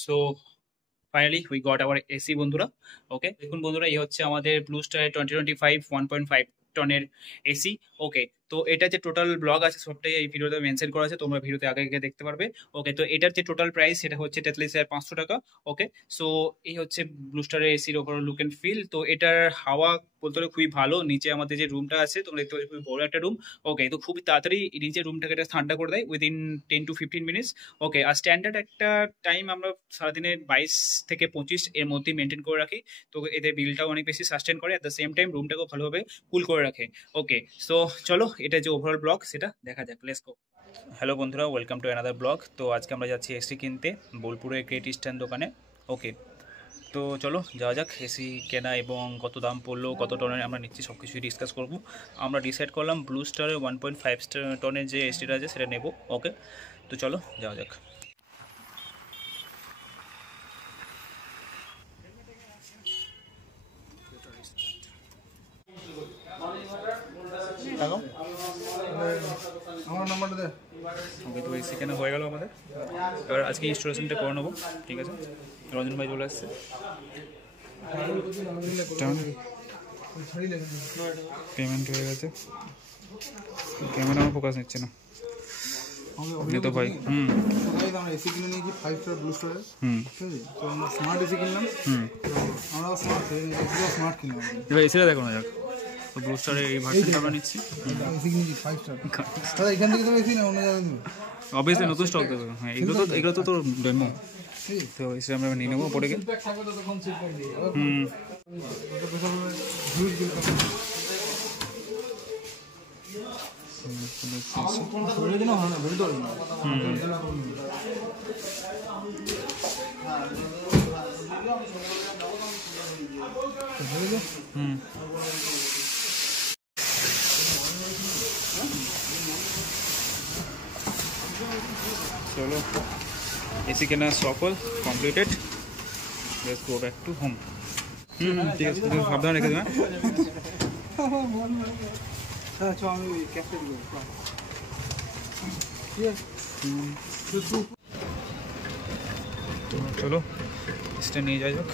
So finally we got hour AC বন্ধুরা। ওকে, দেখুন বন্ধুরা, এই হচ্ছে আমাদের ব্লু স্টার 2025 1.5 টনের এসি। ওকে, তো এটা যে টোটাল ব্লগ আছে সবটাই এই ভিডিওতে মেনশন করা আছে, তোমরা ভিডিওতে আগে আগে দেখতে পারবে। ওকে, তো এটার যে টোটাল প্রাইস সেটা হচ্ছে 43,500 টাকা। ওকে, সো এই হচ্ছে ব্লু স্টারের এসির ওভারঅল লুক অ্যান্ড ফিল। তো এটার হাওয়া বলতে হলে খুবই ভালো। নিচে আমাদের যে রুমটা আছে তোমরা দেখতে পাচ্ছ খুবই বড় একটা রুম। ওকে, তো খুবই তাড়াতাড়ি নিচের রুমটাকে এটা ঠান্ডা করে দেয় উইদিন 10 to 15 মিনিটস। ওকে, আর স্ট্যান্ডার্ড একটা টাইম আমরা সারাদিনে 22 থেকে 25 এর মধ্যেই মেনটেন করে রাখি। তো এদের বিলটাও অনেক বেশি সাস্টেন করে, অ্যাট দ্য সেম টাইম রুমটাকেও ভালোভাবে কুল করে রাখে। ওকে, সো চলো এটা যে ওভারঅল ব্লগ সেটা দেখা যাক, লেটস গো। হ্যালো বন্ধুরা, ওয়েলকাম টু অ্যানাদার ব্লগ। তো আজকে আমরা যাচ্ছি এসি কিনতে বোলপুরের গ্রেট ইস্টার্ন দোকানে। ওকে, তো চলো যাওয়া যাক। এসি কেনা এবং কত দাম পড়লো, কত টনের আমরা নিচ্ছি, সব কিছুই ডিসকাস করবো। আমরা ডিসাইড করলাম ব্লু স্টারের 1.5 টনের যে এসিটা আছে সেটা নেব। ওকে, তো চলো যাওয়া যাক। আমার নাম্বারটা দে। ওকে, তো এসি কেনা হয়ে গেল আমাদের। এবার আজকে ইনস্টলেশনটা করে নেবো, ঠিক আছে। রঞ্জন ভাই চলে আসছে। পেমেন্ট হয়ে গেছে, ক্যামেরা আমার ফোকাস নিচ্ছে না তো ভাই। আমরা এসি কিনে নিয়েছি 5 স্টার ব্লু স্টারের। ঠিক আছে, তো আমরা স্মার্ট এসি কিনলাম। আমরা স্মার্ট কিনলাম। এবার এসিটা দেখো না যাক। তো ব্লু স্টারের এই ভার্সনটা আমরা নিচ্ছি। এসি কিনেছি 5 স্টার। দাদা এখান থেকে তো এসি না অন্য জায়গায় দেবো। অবভিয়াসলি নতুন স্টক দেবে। হ্যাঁ, এগুলো তো তোর ডেমো। তো এসে আমরা নিয়ে নেবো পরে গিয়ে। চলো, এসি কেনা সফল, completed. Let's go back to home. ঠিক আছে, তুমি সাবধানে রেখে দেবে। তো চলো এসিটা নিয়ে যাই হোক।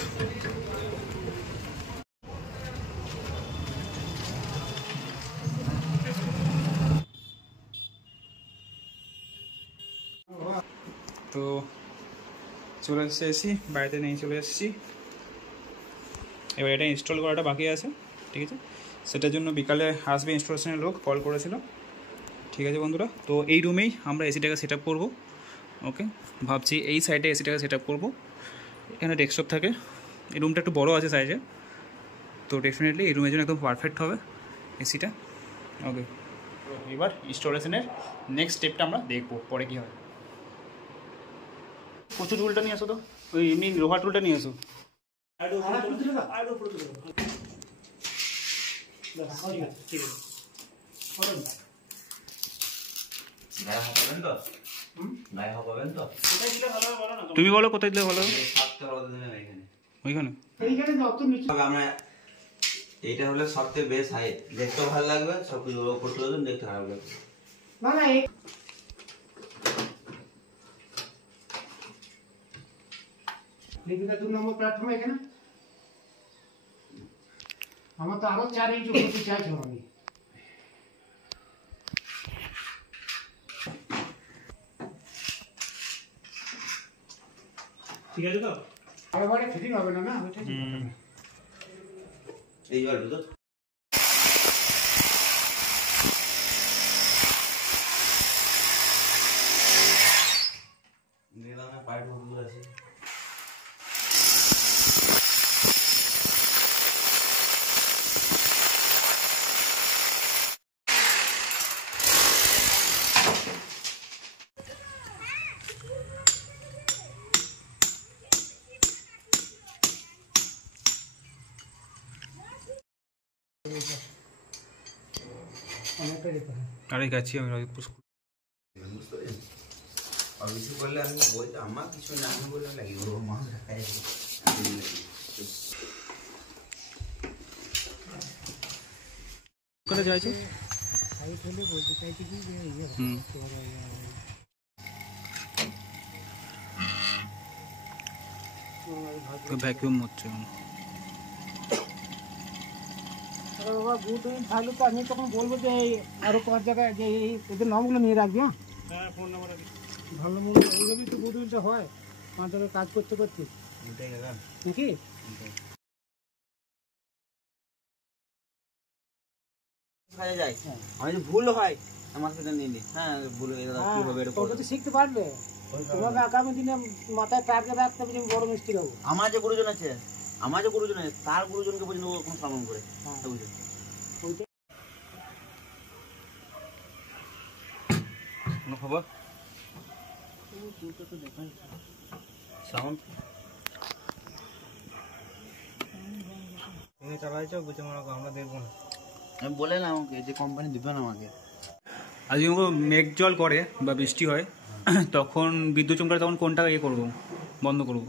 তো চলে এসেছে এসি, বাড়িতে নিয়ে চলে এসেছি। এবার এটা ইনস্টল করাটা বাকি আছে, ঠিক আছে। সেটার জন্য বিকালে আসবে ইনস্টলেশনের লোক, কল করেছিল। ঠিক আছে বন্ধুরা, তো এই রুমেই আমরা এসিটাকে সেট আপ করবো। ওকে, ভাবছি এই সাইডে এসিটাকে সেট আপ করবো। এখানে ডেস্কটপ থাকে, এই রুমটা একটু বড়ো আছে সাইজে, তো ডেফিনেটলি এই রুমের জন্য একদম পারফেক্ট হবে এসিটা। ওকে, এবার ইনস্টলেশনের নেক্সট স্টেপটা আমরা দেখবো পরে কী হয়। প্রচুর টুলটা নিয়ে আসো তো, ওই এমনি লোহার টুলটা নিয়ে আসো। তুমি বলো কোথায় দিলে ভালো হবে। ওইখানে আমরা এইটা হলে সবথেকে বেস্ট হাইট, দেখতে ভালো লাগবে, সব কিছু করতে হবে, দেখতে খারাপ লাগবে না। लेकिन 2 নম্বর প্ল্যাটফর্ম এখানে আমার তো আরো 4 ইঞ্চি উপরে চাইছো আমি। ঠিক আছে তো আর বারে ফিটিং হবে না, না ওইটা এই জল তো নিলামে পাইপ হলো আছে। আরে গেছি আমি আর কিছু করলে আমি বলতে আমার কিছু না, আমি বললে লাগি ও মাছ খাই। করে যাইছো সাইড হলে বলতে চাইছি কি যে ভ্যাকুয়াম হচ্ছে। বাবা গুড থাকলে তো আমি তখন বলবো যে আরো 5 জায়গায় যে এদের নামগুলো নিয়ে রাখবি। হ্যাঁ ফোন নাম্বার ভালো মন্দ এইভাবেই তো গুড উইলটা হয় 5 জায়গায় কাজ করতে করতে নাকি। ভুল হয় আমার সাথে নিয়ে নি। হ্যাঁ ভুল হয়ে গেল, কি হবে তোকে তো শিখতে পারবে। তোমাকে আগামী দিনে মাথায় টার্গেট রাখতে হবে যে বড় মিস্ত্রি হবো। আমার যে গুরুজন আছে তার গুরুজনকে পর্যন্ত কোনো সম্মান করে খবর সাউন্ড চালাইছো বুঝে মনে করো আমরা দেখবো না। আমি বলে না আমাকে যে কোম্পানি দিবে না আমাকে। আর যদি মেঘ জল করে বা বৃষ্টি হয় তখন বিদ্যুৎ চমকালে তখন কোনটা ইয়ে করবো, বন্ধ করবো?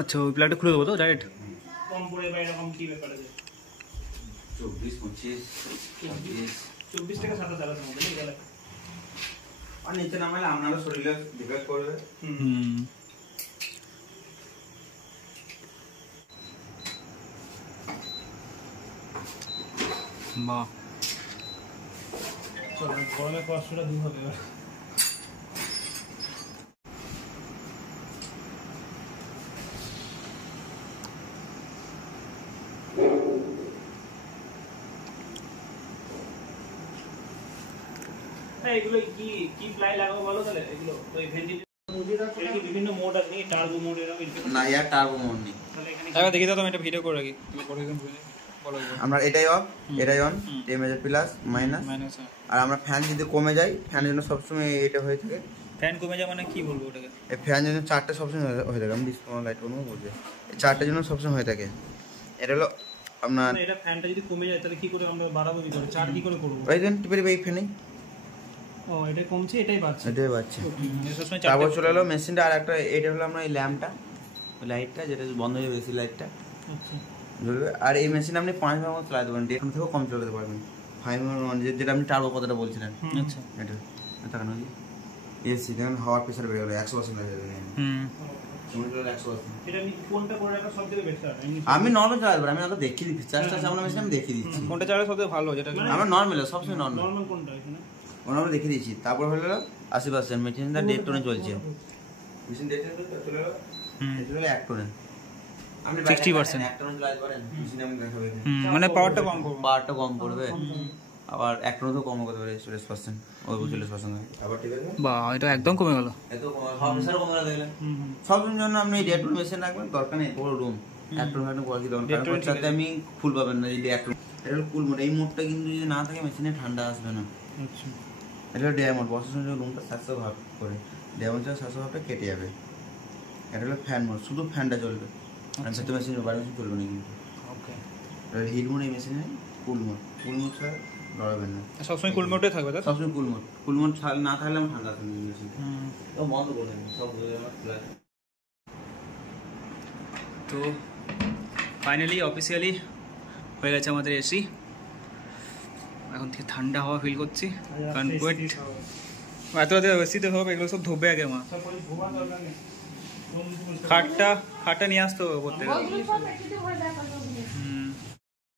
আচ্ছা ওই প্লাগটা খুলে দেবো তো ডাইরেক্ট? কম পড়ে বা এরকম কি ব্যাপার আছে? 24, 25, 24 থেকে 27 টাকার মধ্যে গেলে আর নিচে নামাইলে আপনারও শরীরে ডিফেক্ট করবে। বাহ গরমের কষ্টটা দূর হবে। এগুলো কি প্লাই লাগাবো বলো তাহলে? এগুলো ওই ভেন্টিলেটর বিভিন্ন মোড আছে, টার্বো মোড এরকম না ইয়ার টার্বো মোড নেই। তাহলে দেখি দাও, আমি একটা ভিডিও করে রাখি, তুমি করে দিন বলো। আমরা এটাই অফ এটাই অন, টেম্পারেচার প্লাস মাইনাস। আর আমরা ফ্যান যদি কমে যায়, ফ্যানের জন্য সবসময় এটা হয়ে থাকে। ফ্যান কমে যায় মানে কি বলবো ওটাকে? এই ফ্যান জন্য 4টা সবসময় হয়ে থাকে। আমি ডিসপ্লে লাইট কোনো বলছি এই 4টার জন্য সবসময় হয়ে থাকে। এটা হলো আপনার এটা ফ্যানটা যদি কমে যায় তাহলে কি করে আমরা বাড়াবো, কি করে চার্জ কি করে করব? রাইজেন টিপের এই ফ্যানেই ও এটা কমছে এটাই বাড়ছে, এটাই বাড়ছে। সবসময় তারপর চলে এলো মেশিনটা। আর একটা এটা হলো আমরা এই ল্যাম্পটা, ওই লাইটটা যেটা বন্ধ হয়ে বেশি লাইটটা আচ্ছা জ্বলবে। আর এই মেশিন আপনি 5 মিনিট মতো চালাতে পারেন, 1.5 থেকেও কম চালাতে পারবেন। 5 মিনিট যেটা আপনি টার্বো কথাটা বলছিলেন। আচ্ছা এটা তাকানো এসি দেখেন হাওয়ার প্রেসার বেড়ে গেলো 100% হয়ে যাবে। আমি নর্মাল চালাতে পারি, আমি আগে দেখিয়ে দিচ্ছি। চার্জটা সামনে মেশিন আমি দেখিয়ে দিচ্ছি কোনটা চালালে সবথেকে ভালো, যেটা আমার নর্মাল সবসময় নর্মাল নরমাল কোনটা এখানে নর্মাল দেখিয়ে দিচ্ছি। তারপর হলো 80% মেশিনটা 1.5 টোনে চলছে। মেশিন 1.5 টোনে চলে গেল, এটা হলো 1 টোনে। আপনি 60% 1 টোনে চালাতে পারেন, মেশিন আমি দেখাবো। মানে পাওয়ারটা কম করবে, পাওয়ারটা কম করবে। আবার 1 টোনে তো কম করতে পারে 40%, ওই 40%। আবার ঠিক আছে, বাহ এটা একদম কমে গেল। এত কম হাওয়ার প্রেসার কমে গেল। সব জন্য আপনি 1.5 টোন মেশিন রাখবেন, দরকার নেই পুরো রুম 1 টোন হাতে কোয়ালিটি দাও। কারণ সাথে আমি ফুল পাবেন না যদি 1 টোন। এটা হলো কুল মোড। এই মোডটা কিন্তু যদি না থাকে মেশিনে ঠান্ডা আসবে না। আচ্ছা এটা হলো ডেয়া মোড। বসার সময় রুমটা 700 ভাব করে ডেয়া মোড 700 ভাবটা কেটে যাবে। এটা হলো ফ্যান মোড, শুধু ফ্যানটা চলবে। আর সাথে মেশিনের বাইরে কিছু চলবে না কিন্তু। ওকে এটা হিট মোড এই মেশিনে, কুল মোড। কুল মোড ছাড়া লড়াবেন না, সবসময় কুল মোডে থাকবে তাই? সবসময় কুল মোড। কুল মোড না থাকলে আমি ঠান্ডা আসবে মেশিন। তো বন্ধ করে দেবেন সব খোলা। তো ফাইনালি অফিসিয়ালি হয়ে গেছে আমাদের এসি। এখন থেকে ঠান্ডা হাওয়া ফিল করছি, কারণ ওয়েট এত রাতে এসিতে হবে, এগুলো সব ধোবে আগে মা। খাটটা নিয়ে আসতে হবে করতে গেলে।